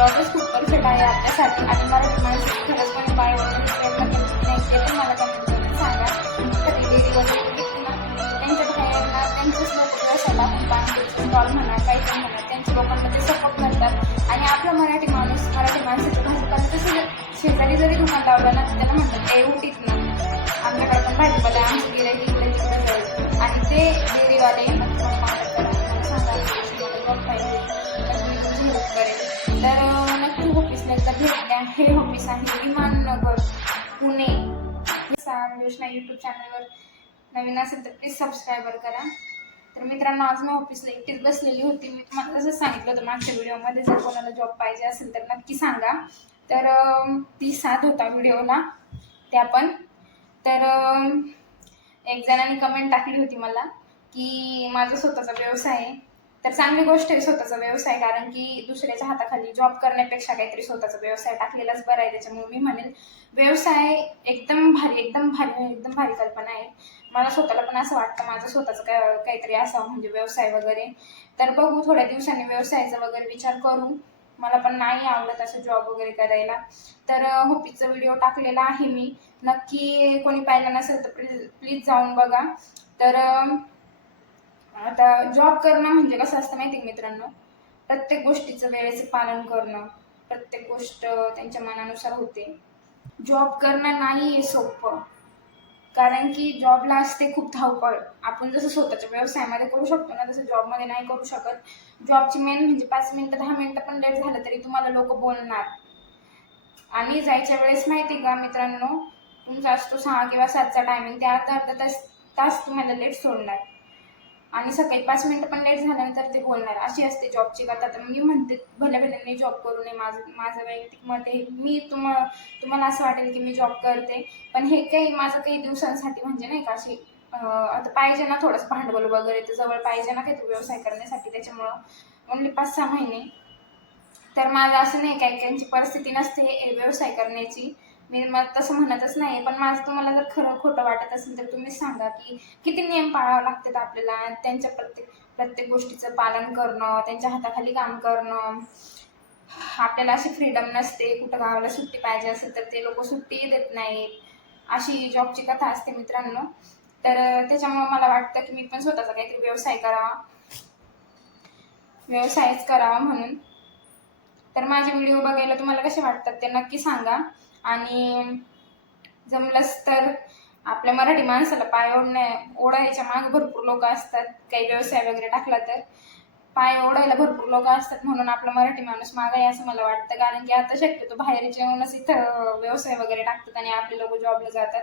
ब्लॉगच खूप परफेक्ट आहे आपल्यासाठी आणि मला तुम्हाला खरंच पण पाय वगैरे प्रयत्न करत नाही ते पण मला कमेंट सांगा. कधी डेली वगैरे घेतली ना त्यांच्या बाहेरना त्यांचेच लोक व्यवसायाला स्टॉल म्हणा काही पण म्हणा त्यांच्या लोकांमध्ये सपोर्ट करतात. आणि आपला मराठी माणूस मराठी माणसाच्या भाजीपाला तसं शेजारी जरी दुकान लावलं ना त्याला म्हणतात ते उठीत ना. आमच्याकडे पण भाजीपाला आमची गिरायची ऑफिस आहे विमाननगर पुणे योजना यूट्यूब चॅनलवर नवीन असेल तर प्लीज सबस्क्रायबर करा. तर मित्रांनो आज मी ऑफिसला एकटीच बसलेली होती. मी तुम्हाला जसं सांगितलं होतं मागच्या व्हिडिओमध्ये जर कोणाला जॉब पाहिजे असेल तर नक्की सांगा. तर ती साथ होता व्हिडिओला त्या पण तर एक जणांनी कमेंट टाकली होती मला की माझा स्वतःचा व्यवसाय आहे. तर चांगली गोष्ट आहे स्वतःचा व्यवसाय कारण की दुसऱ्याच्या हाताखाली जॉब करण्यापेक्षा काहीतरी स्वतःचा व्यवसाय टाकलेलाच बरा आहे. त्याच्यामुळे मी म्हणेन व्यवसाय एकदम भारी एकदम भारी एकदम भारी कल्पना आहे. मला स्वतःला पण असं वाटतं माझं स्वतःचं काय काहीतरी असावं म्हणजे व्यवसाय वगैरे. तर बघू थोड्या दिवसांनी व्यवसायाचा वगैरे विचार करू. मला पण नाही आवडत असं जॉब वगैरे करायला. तर होपीचा व्हिडिओ टाकलेला आहे मी. नक्की कोणी पाहिलं नसेल तर प्लीज प्लीज जाऊन बघा. तर आता जॉब करणं म्हणजे कसं असतं माहिती आहे मित्रांनो? प्रत्येक गोष्टीचं वेळेचं पालन करणं प्रत्येक गोष्ट त्यांच्या मनानुसार होते. जॉब करणं नाही आहे सोपं. कारण की जॉबला असते खूप धावपळ. आपण जसं स्वतःच्या व्यवसायामध्ये करू शकतो ना तसं जॉबमध्ये नाही करू शकत. जॉबची मेन म्हणजे पाच मिनटं दहा मिनटं पण लेट झालं तरी तुम्हाला लोक बोलणार. आणि जायच्या वेळेस माहिती आहे का मित्रांनो तुमचा असतो सहा किंवा सातचा टायमिंग त्या अर्धा अर्धा तास तास तुम्हाला लेट सोडणार. आणि सकाळी पाच मिनिटं पण लेट झाल्यानंतर ते बोलणार. अशी असते जॉबची कथा. तर मी म्हणते भल्या भल्याने जॉब करू नये. माझं माझं वैयक्तिक मत आहे. मी तुम्हाला तुम्हाला असं वाटेल की मी जॉब करते. पण हे काही माझं काही दिवसांसाठी म्हणजे नाही का अशी आता पाहिजे ना थोडंसं भांडवल वगैरे. तर जवळ पाहिजे ना काहीतरी व्यवसाय करण्यासाठी. त्याच्यामुळं ओनली पाच सहा महिने. तर माझं असं नाही काही त्यांची परिस्थिती नसते हे व्यवसाय करण्याची. मी तसं म्हणतच नाही पण माझं तुम्हाला जर खरं खोटं वाटत असेल तर तुम्ही सांगा की किती नियम पाळावे लागतात आपल्याला त्यांच्या प्रत्येक प्रत्येक गोष्टीचं पालन करणं त्यांच्या हाताखाली काम करणं. आपल्याला अशी फ्रीडम नसते कुठं गावाला सुट्टी पाहिजे असेल तर ते लोक सुट्टी देत नाहीत. अशी जॉबची कथा असते मित्रांनो. तर त्याच्यामुळं मला वाटतं की मी पण स्वतःचा काहीतरी व्यवसाय करावा. व्यवसायच करावा म्हणून. तर माझे व्हिडिओ बघायला तुम्हाला कसे वाटतात ते नक्की सांगा. आणि जमलंच तर आपल्या मराठी माणसाला पाय ओढण्या ओढायच्या माग भरपूर लोक असतात. काही व्यवसाय वगैरे टाकला तर पाय ओढायला भरपूर लोक असतात म्हणून आपला मराठी माणूस मागाय आहे असं मला वाटतं. कारण की आता शक्यतो बाहेर जेवणच इथं व्यवसाय वगैरे टाकतात आणि आपले लोक जॉबला जातात.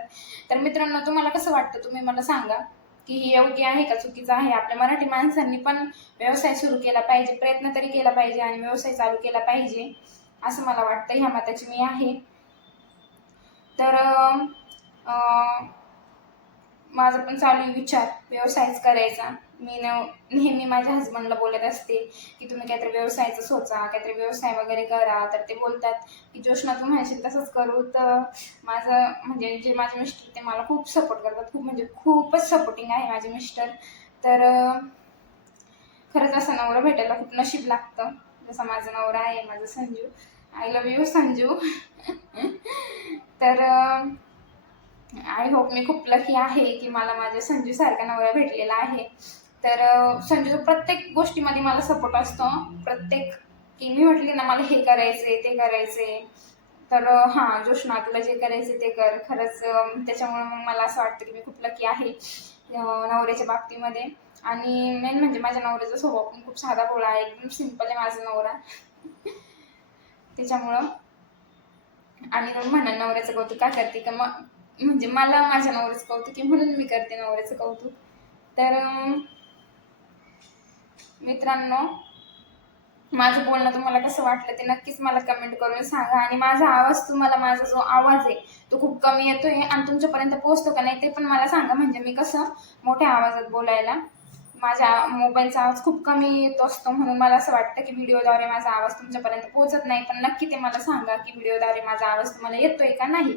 तर मित्रांनो तुम्हाला कसं वाटतं? तुम्ही मला सांगा की हे योग्य आहे का? चुकीचं आहे? आपल्या मराठी माणसांनी पण व्यवसाय सुरू केला पाहिजे प्रयत्न तरी केला पाहिजे आणि व्यवसाय चालू केला पाहिजे असं मला वाटतं. ह्या मताची मी आहे. तर माझा पण चालू आहे विचार व्यवसायच करायचा. मी न नेहमी माझ्या हजबंडला बोलत असते की तुम्ही काहीतरी व्यवसायाचं सोचा काहीतरी व्यवसाय वगैरे करा. तर ते बोलतात की जोशना तू म्हणशील तसंच करू. तर माझं म्हणजे जे माझे मिस्टर ते मला खूप सपोर्ट करतात. खूप म्हणजे खूपच सपोर्टिंग आहे माझे मिस्टर. तर खरंच असं नवरा भेटायला खूप नशीब लागतं. जसा माझा नवरा आहे माझा Sanju. I love you Sanju. तर आय होप मी खूप लकी आहे की मला माझ्या संजू सारखा नवरा भेटलेला आहे. तर संजू प्रत्येक गोष्टीमध्ये मला सपोर्ट असतो. प्रत्येक की मी म्हटली ना मला हे करायचंय ते करायचंय. तर हां जोशना तुला जे करायचे ते कर. खरंच त्याच्यामुळे मग मला असं वाटतं की मी खूप लकी आहे नवऱ्याच्या बाबतीमध्ये. आणि मेन म्हणजे माझ्या नवऱ्याचा स्वभाव पण खूप साधा भोळा आहे. एकदम सिंपल आहे माझा नवरा. त्याच्यामुळं आणि मग म्हणा नवऱ्याचं कौतुक का करते? का मग म्हणजे मला माझ्या नवऱ्याचं कौतुक आहे म्हणून मी करते नवऱ्याचं कौतुक. तर मित्रांनो माझं बोलणं तुम्हाला कसं वाटलं ते नक्कीच मला कमेंट करून सांगा. आणि माझा आवाज तुम्हाला माझा जो आवाज आहे तो खूप कमी येतोय. आणि तुमच्यापर्यंत पोहोचतो का नाही ते पण मला सांगा. म्हणजे मी कसं मोठ्या आवाजात बोलायला माझ्या मोबाईलचा आवाज खूप कमी येतो असतो म्हणून मला असं वाटतं की व्हिडिओद्वारे माझा आवाज तुमच्यापर्यंत पोहोचत नाही. पण नक्की ते मला सांगा की व्हिडिओद्वारे माझा आवाज तुम्हाला येतोय का नाही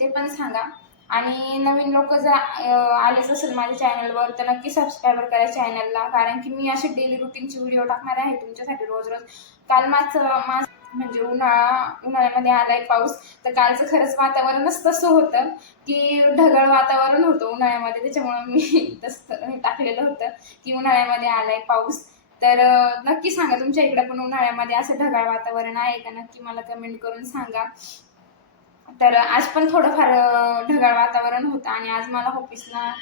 ते पण सांगा. आणि नवीन लोक जर आलेच असेल माझ्या चॅनलवर तर नक्की सबस्क्राईबर करा चॅनलला. कारण की मी असे डेली रुटीनचे व्हिडिओ टाकणार आहे तुमच्यासाठी रोज रोज काल माझं माझं म्हणजे उन्हाळा उन्हाळ्यामध्ये आलाय पाऊस तर कालचं खरंच वातावरणच तसं होतं की ढगाळ वातावरण होतं उन्हाळ्यामध्ये. त्याच्यामुळं मी तसं टाकलेलं होतं की उन्हाळ्यामध्ये आलाय पाऊस. तर नक्की सांगा तुमच्या इकडे पण उन्हाळ्यामध्ये असं ढगाळ वातावरण आहे का? नक्की मला कमेंट करून सांगा. तर आज पण थोडंफार ढगाळ वातावरण होतं आणि आज मला ऑफिसला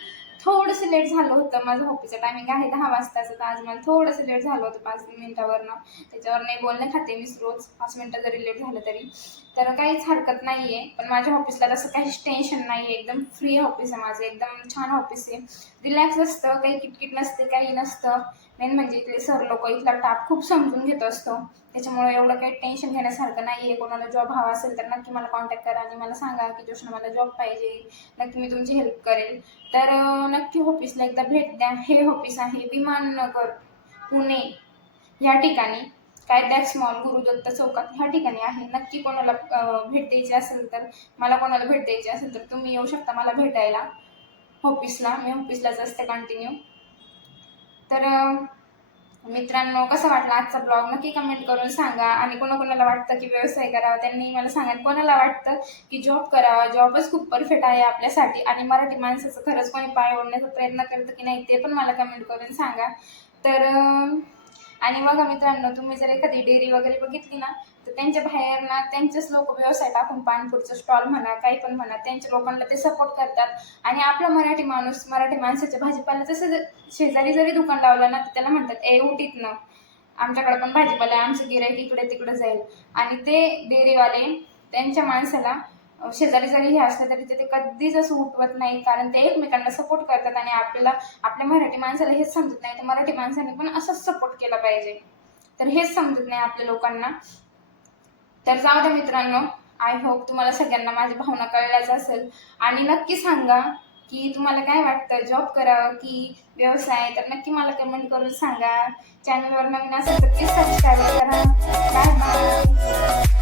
थोडंसं लेट झालं होतं. माझं ऑफिसचं टायमिंग आहे दहा वाजताचं तर आज मला थोडंसं लेट झालं होतं पाच मिनिटावरनं. त्याच्यावर नाही बोलणे खाते मी रोज. पाच मिनिटं जरी लेट झालं तरी. तर काहीच हरकत नाही आहे पण माझ्या ऑफिसला तसं काहीच टेन्शन नाही आहे एकदम फ्री ऑफिस आहे माझं. एकदम छान ऑफिस आहे. रिलॅक्स असतं. काही किटकिट नसते काही नसतं. मेन म्हणजे इथले सर लोक इथला टाप खूप समजून घेत असतो. त्याच्यामुळे एवढं काही टेन्शन घेण्यासारखं नाही आहे कोणाला जॉब हवा असेल तर नक्की मला कॉन्टॅक्ट करा आणि मला सांगा की जोशना मला जॉब पाहिजे. नक्की मी तुमची हेल्प करेल. तर नक्की ऑफिसला एकदा भेट द्या. हे ऑफिस आहे विमाननगर पुणे. ह्या ठिकाणी काय दॅट स्मॉल गुरुदत्त चौकात ह्या ठिकाणी आहे. नक्की कोणाला भेट द्यायची असेल तर मला कोणाला भेट द्यायची असेल तर तुम्ही येऊ शकता मला भेटायला. ऑफिसला मी ऑफिसलाच असते कंटिन्यू तर मित्रांनो कसं वाटलं आजचा ब्लॉग नक्की कमेंट करून सांगा. आणि कोणाकोणाला वाटतं की व्यवसाय करावा त्यांनी मला सांगा. कोणाला वाटतं की जॉब करावा? जॉबच खूप परफेक्ट आहे आपल्यासाठी. आणि मराठी माणसाचं खरंच कोणी पाय ओढण्याचा प्रयत्न करतं की नाही ते पण मला कमेंट करून सांगा. तर आणि मग मित्रांनो तुम्ही जर एखादी डेअरी वगैरे बघितली ना तर त्यांच्या बाहेर ना त्यांचेच लोक व्यवसाय टाकून पाणपूरचं स्टॉल म्हणा काही पण म्हणा त्यांच्या लोकांना ते सपोर्ट करतात. आणि आपला मराठी माणूस मराठी माणसाच्या भाजीपाला जसं शेजारी जरी दुकान लावलं ना तर त्याला म्हणतात ए उठीत ना आमच्याकडे पण भाजीपाला आमचं गिरायक इकडे तिकडे जाईल. आणि ते डेअरीवाले त्यांच्या माणसाला शेजारी जरी हे असले तरी ते ते कधीच असं उठवत नाही कारण ते एकमेकांना सपोर्ट करतात आणि आपल्याला आपल्या मराठी माणसाला हेच समजत नाही. तर मराठी माणसाने पण असंच सपोर्ट केला पाहिजे. तर हेच समजत नाही आपल्या लोकांना. तर जाऊ द्या मित्रांनो आय होप तुम्हाला सगळ्यांना माझी भावना कळल्याच असेल. आणि नक्की सांगा की तुम्हाला काय वाटतं? जॉब करावं की व्यवसाय? तर नक्की मला कमेंट करून सांगा. चॅनलवर नवीन असेल तर प्लीज सबस्क्राईब करा. Bye bye